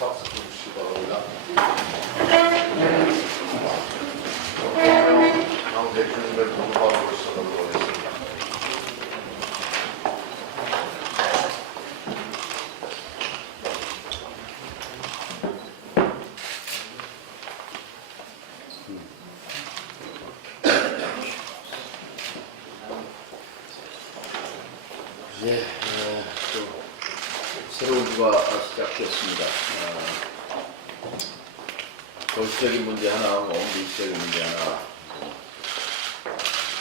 박수 주시기 바랍니다. 다음 대표님을 공부하고 시작하도록 하겠습니다. 또 새로운 주가 시작됐습니다. 정치적인 문제 하나, 민주적인 문제 하나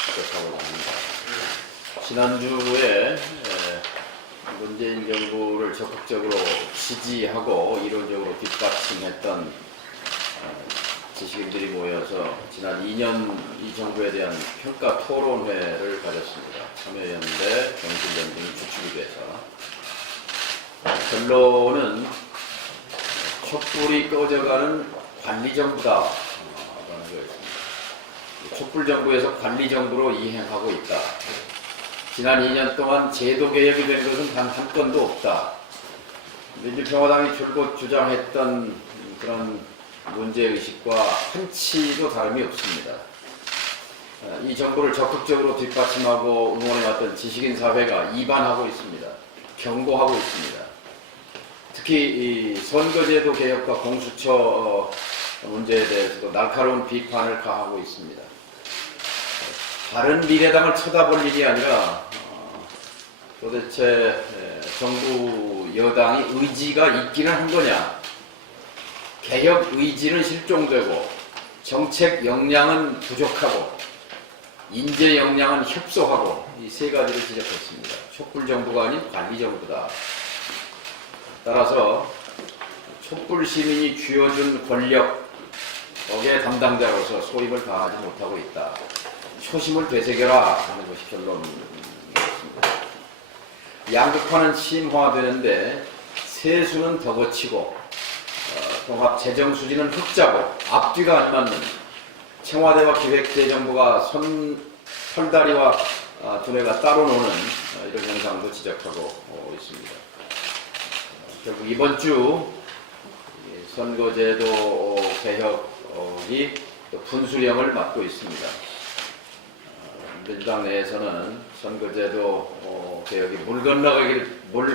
시작하고 있습니다. 지난주에 문재인 정부를 적극적으로 지지하고 이론적으로 뒷받침했던 지식인들이 모여서 지난 2년 이 정부에 대한 평가 토론회를 가졌습니다. 참여연대, 경실련 등 주축이 돼서 결론은 촛불이 꺼져가는 관리정부다 라는 거였습니다. 촛불정부에서 관리정부로 이행하고 있다. 지난 2년 동안 제도 개혁이 된 것은 단 한 건도 없다. 민주평화당이 줄곧 주장했던 그런 문제의식과 한치도 다름이 없습니다. 이 정부를 적극적으로 뒷받침하고 응원해왔던 지식인 사회가 이반하고 있습니다. 경고하고 있습니다. 특히 이 선거제도 개혁과 공수처 문제에 대해서도 날카로운 비판을 가하고 있습니다. 바른 미래당을 쳐다볼 일이 아니라 도대체 정부 여당이 의지가 있기는 한 거냐, 개혁 의지는 실종되고 정책 역량은 부족하고 인재 역량은 협소하고 이 세 가지를 지적했습니다. 촛불 정부가 아닌 관리 정부다. 따라서 촛불 시민이 쥐어준 권력의 담당자로서 소임을 다하지 못하고 있다. 초심을 되새겨라 하는 것이 결론이었습니다. 양극화는 심화되는데 세수는 더 거치고 통합 재정 수지는 흑자고 앞뒤가 안 맞는 청와대와 기획재정부가 털다리와 두뇌가 따로 노는 이런 현상도 지적하고 있습니다. 결국 이번 주 선거제도 개혁이 분수령을 맡고 있습니다. 민주당 내에서는 선거제도 개혁이 물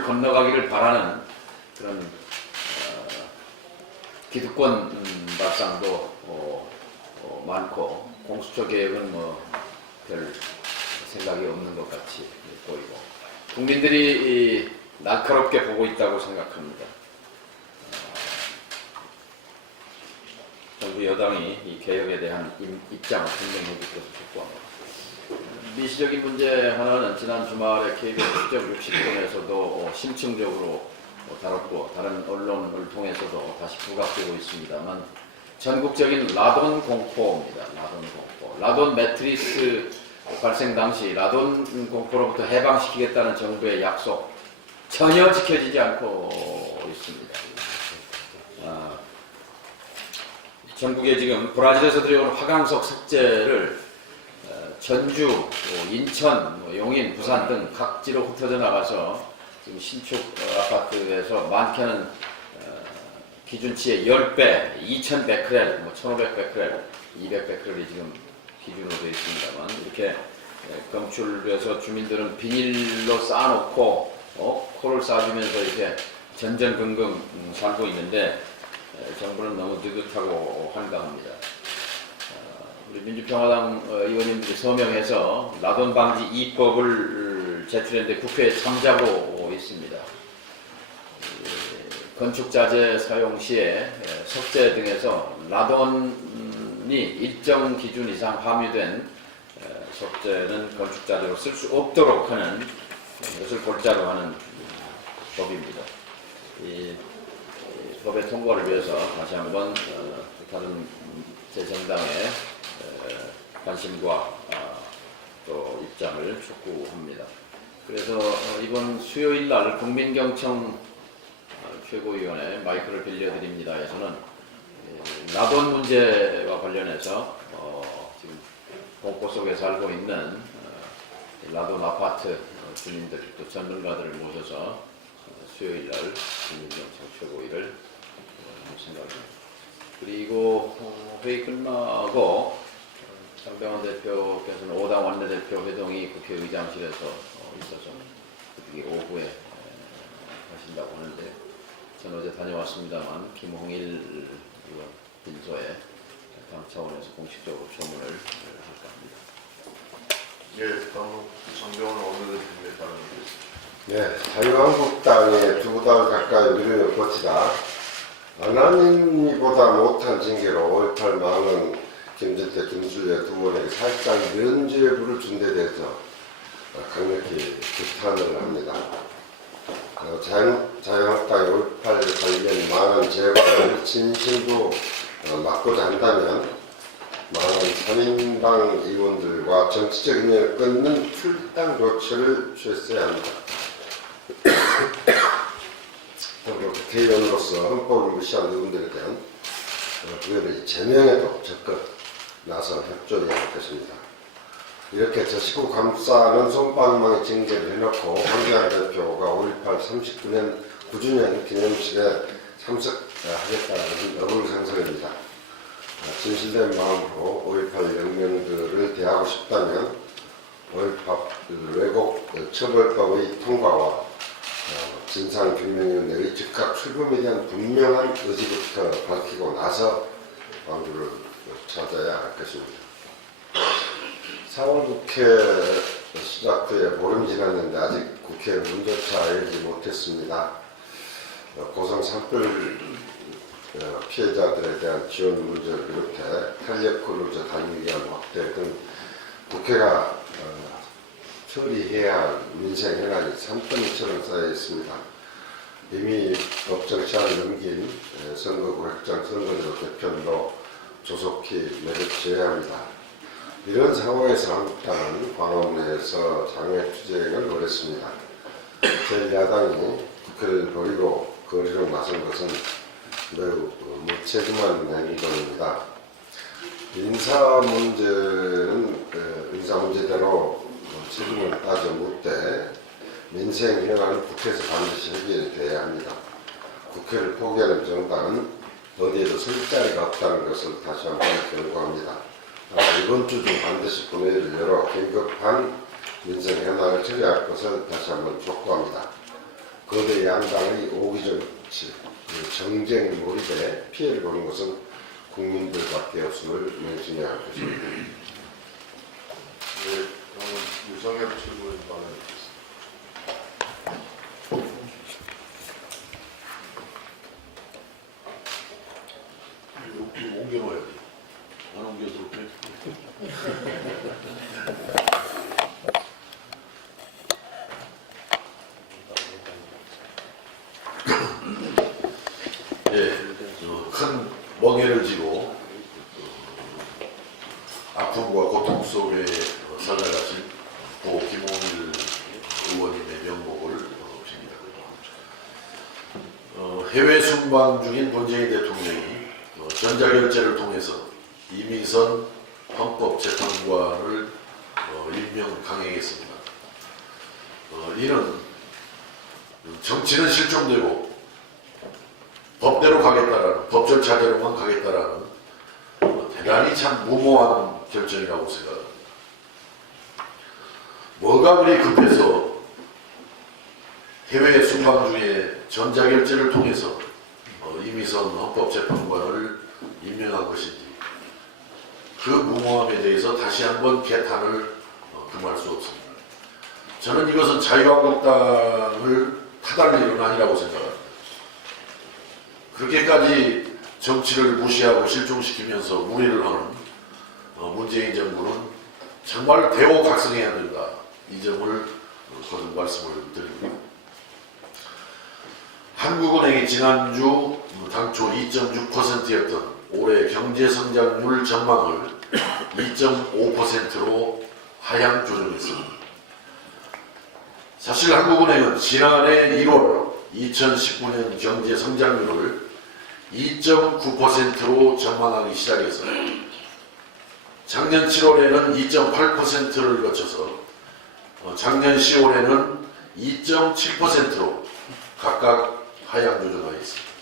건너가기를 바라는 그런 기득권 발상도 많고 공수처 개혁은 별 생각이 없는 것 같이 보이고 국민들이 날카롭게 보고 있다고 생각합니다. 정부 여당이 이 개혁에 대한 입장을 분명히 해줄 것을 촉구합니다. 미시적인 문제 하나는 지난 주말에 KBS 수정 60분에서도 심층적으로 다뤘고 다른 언론을 통해서도 다시 부각되고 있습니다만 전국적인 라돈 공포입니다. 라돈 공포. 라돈 매트리스 발생 당시 라돈 공포로부터 해방시키겠다는 정부의 약속 전혀 지켜지지 않고 있습니다. 전국에 지금 브라질에서 들여온 화강석 석재를 전주, 인천, 용인, 부산 등 각지로 흩어져 나가서 지금 신축 아파트에서 많게는 기준치의 10배, 2100베크렐, 1500베크렐, 200베크렐이 지금 기준으로 되어 있습니다만 이렇게 검출돼서 주민들은 비닐로 쌓아놓고 코를 쏴주면서 이렇게 전전긍긍 살고 있는데 정부는 너무 느긋하고 황당합니다. 우리 민주평화당 의원님들이 서명해서 라돈 방지 2법을 제출했는데 국회에 참자고 있습니다. 건축자재 사용 시에 석재 등에서 라돈이 일정 기준 이상 함유된 석재는 건축자재로 쓸 수 없도록 하는 것을 골자로 하는 법입니다. 이 법의 통과를 위해서 다시 한번 다른 제 정당의 관심과 또 입장을 촉구합니다. 그래서 이번 수요일 날 국민경청 최고위원회 마이크를 빌려드립니다에서는 라돈 문제와 관련해서 지금 공포 속에 살고 있는 라돈 아파트 주민들 또 전문가들을 모셔서 수요일 날 국민경청 최고위를 생각합니다. 그리고 회의 끝나고 장병원 대표께서는 5당 원내대표 회동이 국회의장실에서 있어서 그게 오후에 하신다고 하는데 저는 어제 다녀왔습니다만 김홍일 의원 빈소에 당 차원에서 공식적으로 조문을 할까 합니다. 예, 다음 장병원 원내대표님의 발언이겠습니다. 네, 자유한국당의 2달 가까이 미루를 거치다 안하민이보다 못한 징계로 5.18 망언 김진태, 김수재 두 분에게 사실상 면죄부를 준 데 대해서 강력히 비판을 합니다. 자유한국당이 5.18 관련 망언 제거를 진심으로 막고자 한다면 망언 3인방 의원들과 정치적 인연을 끊는 출당 조치를 취했어야 합니다. 국회의원으로서 헌법을 무시한 의원들에 대한 그들의 제명에도 적극 나서 협조해야 할 것입니다. 이렇게 저 식구 감싸는 솜방망이 징계를 해놓고 황교안 대표가 5.18 39주년 기념식에 참석하겠다는 어불상설입니다. 진실된 마음으로 5.18 영령들을 대하고 싶다면 5.18 왜곡 처벌법의 통과와 진상규명위원회의 즉각 출범에 대한 분명한 의지부터 밝히고 나서 방주를 찾아야 할 것입니다. 4월 국회 시작 후에 보름 지났는데 아직 국회 문조차 열지 못했습니다. 고성 산불 피해자들에 대한 지원 문제를 비롯해 탄력 근로자 달리 위한 확대 등 국회가 처리해야 할 민생 현안이 산더미처럼 쌓여 있습니다. 이미 법정 시한을 넘긴 선거구 확장 선거제도 개편도 조속히 내려져야 합니다. 이런 상황에서 한국당은 광화문에서 장외 투쟁을 벌였습니다. 제1야당이 국회를 버리고 거리로 나선 것은 매우 무책임한 행동입니다. 인사 문제대로 책임을 따져 묻되 민생 현안은 국회에서 반드시 해결이 돼야 합니다. 국회를 포기하는 정당은 어디에도 설 자리가 없다는 것을 다시 한번 경고합니다. 이번 주 중 반드시 본회의를 열어 긴급한 민생 현안을 처리할 것을 다시 한번 촉구합니다. 거대 양당의 오기정치, 정쟁 몰입에 피해를 보는 것은 국민들밖에 없음을 명심해야 할 것입니다. 예, 다음은 유성엽 최고위원 발언이겠습니다. 옮겨놓아야 돼. 안 옮겨서 그래. 예, 큰 멍해를 지고 아픔과 고통 속에 살아가신 고 김홍일 의원님의 명복을 빕니다. 해외 순방 중인 문재인 대통령이 전자결제를 통해서 이미선 헌법재판관을 임명 강행했습니다. 이는 정치는 실종되고 법대로 가겠다라는, 법 절차대로만 가겠다라는 대단히 참 무모한 결정이라고 생각합니다. 뭐가 그리 급해서 해외 순방 중에 전자결제를 통해서 이미선 헌법재판관을 임명한 것인지 그 무모함에 대해서 다시 한번 개탄을 금할 수 없습니다. 저는 이것은 자유한국당을 타달 일은 아니라고 생각합니다. 그렇게까지 정치를 무시하고 실종시키면서 무리를 하는 문재인 정부는 정말 대오각성해야 된다. 이 점을 거듭 말씀을 드립니다. 한국은행이 지난주 당초 2.6%였던 올해 경제성장률 전망을 2.5%로 하향 조정했습니다. 사실 한국은행은 지난해 1월 2019년 경제성장률을 2.9%로 전망하기 시작해서 작년 7월에는 2.8%를 거쳐서 작년 10월에는 2.7%로 각각 하향 조정하였습니다.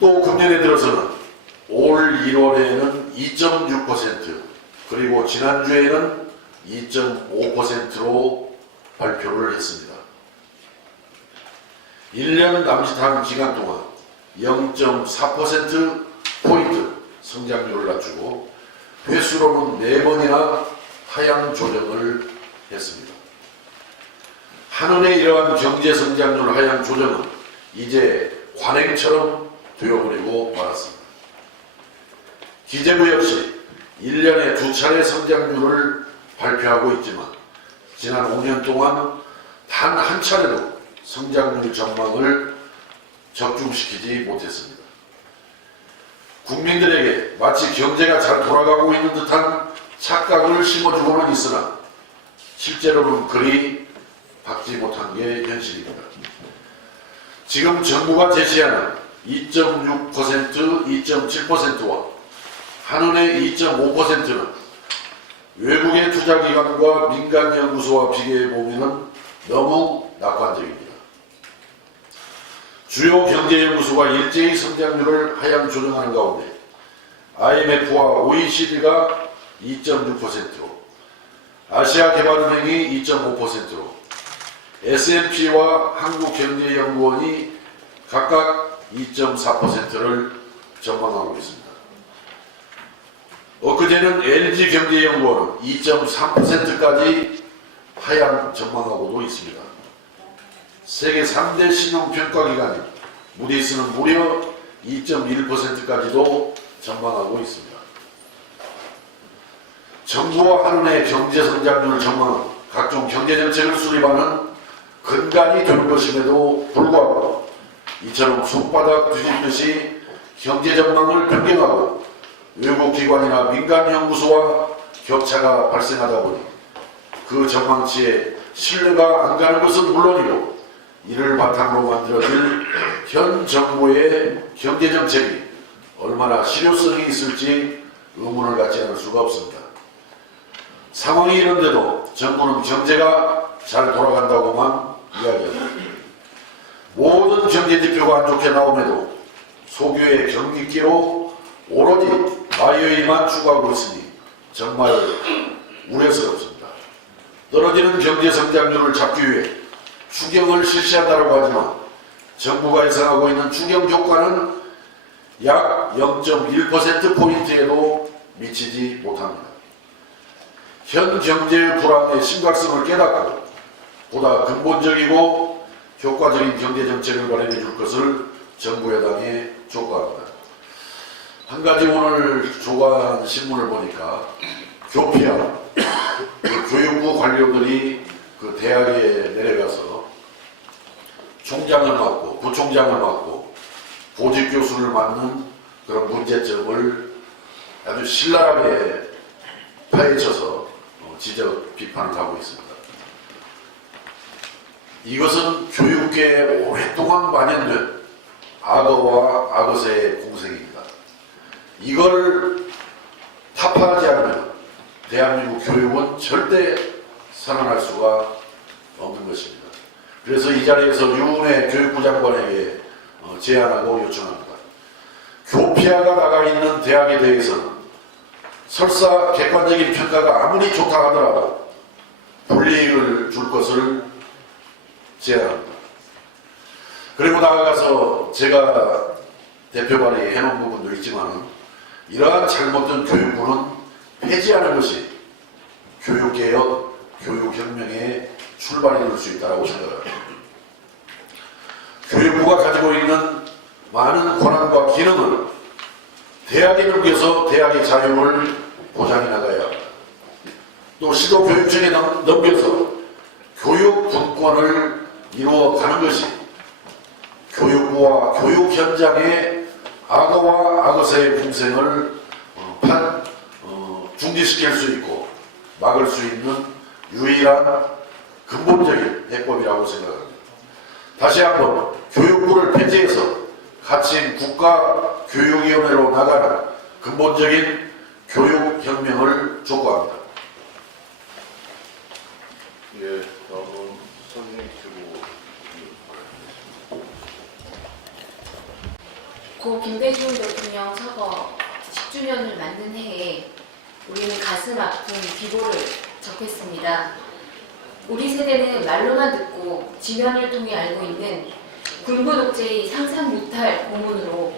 또 금년에 들어서는 올 1월에는 2.6% 그리고 지난주에는 2.5%로 발표를 했습니다. 1년 남짓한 기간 동안 0.4%포인트 성장률을 낮추고 회수로는 4번이나 하향 조정을 했습니다. 한은의 이러한 경제 성장률 하향 조정은 이제 관행처럼 되어버리고 말았습니다. 기재부 역시 1년에 2차례 성장률을 발표하고 있지만 지난 5년 동안 단 한 차례도 성장률 전망을 적중시키지 못했습니다. 국민들에게 마치 경제가 잘 돌아가고 있는 듯한 착각을 심어주고는 있으나 실제로는 그리 박지 못한 게 현실입니다. 지금 정부가 제시하는 2.6%, 2.7%와 한은의 2.5%는 외국의 투자기관과 민간연구소와 비교해보면 너무 낙관적입니다. 주요 경제연구소가 일제히 성장률을 하향 조정하는 가운데 IMF와 OECD가 2.6%로, 아시아개발은행이 2.5%로, S&P와 한국경제연구원이 각각 2.4%를 전망하고 있습니다. 엊그제는 LG경제연구원은 2.3%까지 하향 전망하고도 있습니다. 세계 3대 신용평가기관인 무디스는 무려 2.1%까지도 전망하고 있습니다. 정부와 한은의 경제성장률 전망은 각종 경제정책을 수립하는 근간이 되는 것임에도 불구하고 이처럼 손바닥 뒤집듯이 경제전망을 변경하고 외국기관이나 민간연구소와 격차가 발생하다 보니 그 전망치에 신뢰가 안 가는 것은 물론이고 이를 바탕으로 만들어질 현 정부의 경제정책이 얼마나 실효성이 있을지 의문을 갖지 않을 수가 없습니다. 상황이 이런데도 정부는 경제가 잘 돌아간다고만 이야기합니다. 모든 경제지표가 안 좋게 나옴에도 소규의 경기기로 오로지 마이웨이만 추구하고 있으니 정말 우려스럽습니다. 떨어지는 경제성장률을 잡기 위해 추경을 실시한다고 하지만 정부가 예상하고 있는 추경 효과는 약 0.1%포인트에도 미치지 못합니다. 현 경제의 불황의 심각성을 깨닫고 보다 근본적이고 효과적인 경제정책을 마련해 줄 것을 정부 여당에 촉구합니다. 한 가지 오늘 조간 신문을 보니까 교피아 그 교육부 관료들이 그 대학에 내려가서 총장을 맡고 부총장을 맡고 보직 교수를 맡는 그런 문제점을 아주 신랄하게 파헤쳐서 지적 비판을 하고 있습니다. 이것은 교육계에 오랫동안 만연된 악어와 악어새의 공생입니다. 이걸 타파하지 않으면 대한민국 교육은 절대 살아날 수가 없는 것입니다. 그래서 이 자리에서 유은혜 교육부 장관에게 제안하고 요청합니다. 교피아가 나가 있는 대학에 대해서는 설사 객관적인 평가가 아무리 좋다 하더라도 불이익을 줄 것을 제안합니다. 그리고 나아가서 제가 대표 발의 해놓은 부분도 있지만 이러한 잘못된 교육부는 폐지하는 것이 교육개혁, 교육혁명의 출발이 될 수 있다고 생각합니다. 교육부가 가지고 있는 많은 권한과 기능을 대학에 넘겨서 대학의 자율을 보장해 나가야 합니다. 또 시도교육청에 넘겨서 교육 분권을 이루어가는 것이 교육부와 교육 현장의 악어와 악어새의 공생을 중지시킬 수 있고 막을 수 있는 유일한 근본적인 해법이라고 생각합니다. 다시 한번 교육부를 폐지해서 가칭 국가교육위원회로 나가는 근본적인 교육혁명을 촉구합니다. 예, 다음은 선생님 주고 고 김대중 대통령 서거 10주년을 맞는 해에 우리는 가슴 아픈 비보를 접했습니다. 우리 세대는 말로만 듣고 지면을 통해 알고 있는 군부 독재의 상상 못할 고문으로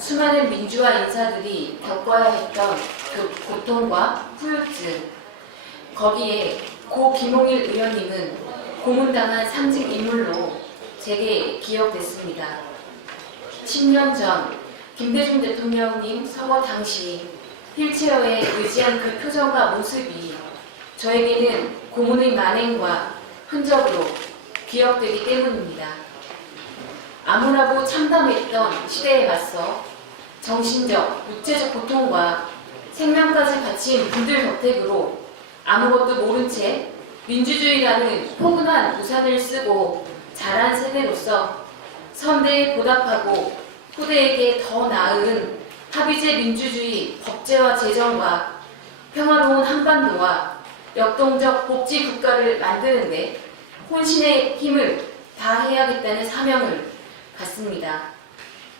수많은 민주화 인사들이 겪어야 했던 그 고통과 후유증, 거기에 고 김홍일 의원님은 고문당한 상징 인물로 제게 기억됐습니다. 10년 전 김대중 대통령님 서거 당시 휠체어에 의지한 그 표정과 모습이 저에게는 고문의 만행과 흔적으로 기억되기 때문입니다. 암울하고 참담했던 시대에 맞서 정신적, 육체적 고통과 생명까지 바친 분들 덕택으로 아무것도 모른 채 민주주의라는 포근한 우산을 쓰고 자란 세대로서 선대에 보답하고 후대에게 더 나은 합의제 민주주의 법제화 제정과 평화로운 한반도와 역동적 복지 국가를 만드는데 혼신의 힘을 다해야겠다는 사명을 갖습니다.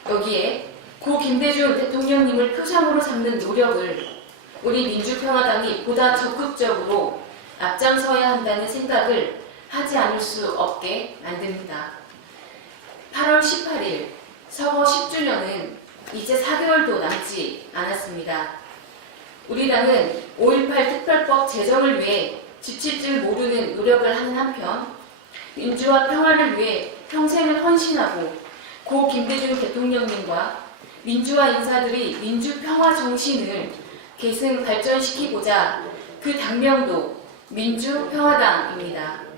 여기에 고 김대중 대통령님을 표상으로 삼는 노력을 우리 민주평화당이 보다 적극적으로 앞장서야 한다는 생각을 하지 않을 수 없게 만듭니다. 8월 18일 서거 10주년은 이제 4개월도 남지 않았습니다. 우리 당은 5.18 특별법 제정을 위해 지칠 줄 모르는 노력을 하는 한편 민주와 평화를 위해 평생을 헌신하고 고 김대중 대통령님과 민주화 인사들이 민주평화 정신을 계승 발전시키고자 그 당명도 민주평화당입니다.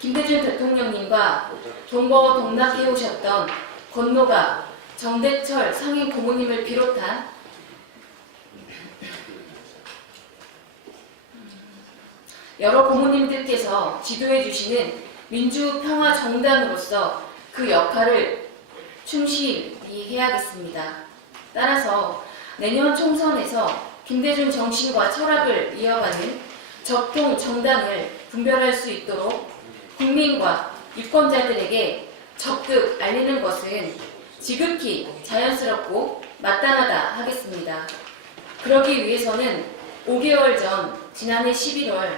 김대중 대통령님과 동거동락해 오셨던 권노가 정대철 상임 고모님을 비롯한 여러 고모님들께서 지도해 주시는 민주평화정당으로서 그 역할을 충실히 해야겠습니다. 따라서 내년 총선에서 김대중 정신과 철학을 이어가는 적통 정당을 분별할 수 있도록 국민과 유권자들에게 적극 알리는 것은 지극히 자연스럽고 마땅하다 하겠습니다. 그러기 위해서는 5개월 전 지난해 11월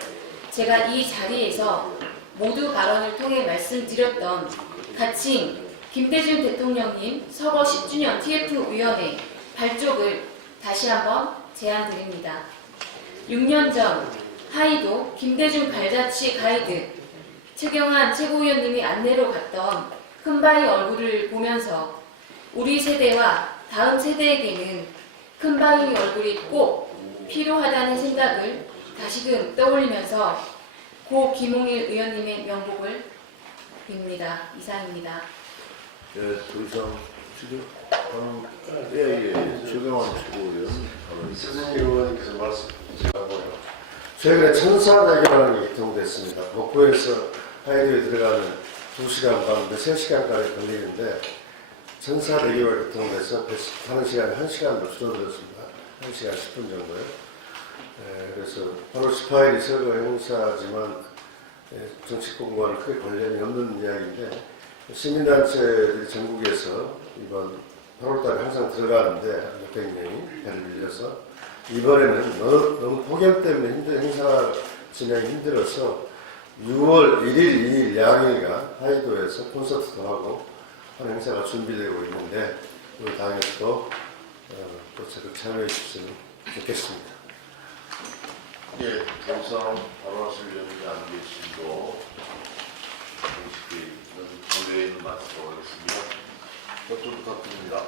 제가 이 자리에서 모두 발언을 통해 말씀드렸던 가칭 김대중 대통령님 서거 10주년 TF위원회 발족을 다시 한번 제안드립니다. 6년 전 하이도 김대중 발자취 가이드 최경환 최고위원님이 안내로 갔던 큰바위 얼굴을 보면서 우리 세대와 다음 세대에게는 큰바위 얼굴이 꼭 필요하다는 생각을 다시금 떠올리면서 고 김홍일 의원님의 명복을 빕니다. 이상입니다. 예, 더 이상 지금 예, 최경환 최고위원 선생님 의원님께서 말씀하시고요. 최근에 천사대교라는 게 개통됐습니다. 목포에서 하이도에 들어가는 2시간 반, 3시간까지 걸리는데 천사대교가 개통돼서 타는 시간이 1시간도 줄어들었습니다. 1시간 10분 정도요. 그래서 8월 18일이 서거 행사지만 정치권과는 크게 관련이 없는 이야기인데 시민단체들이 전국에서 이번 8월달에 항상 들어가는데 몇백 명이 배를 빌려서 이번에는 너무 폭염 때문에 행사 진행이 힘들어서 6월 1일, 2일 양일간 하이도에서 콘서트도 하고 하는 행사가 준비되고 있는데 우리 당에서도 적극 참여해 주시면 좋겠습니다. 예, 더 이상 발언하실 의원이 안 계시고 정식에 있는 본회의는 마치도록 하겠습니다. 협조 부탁드립니다.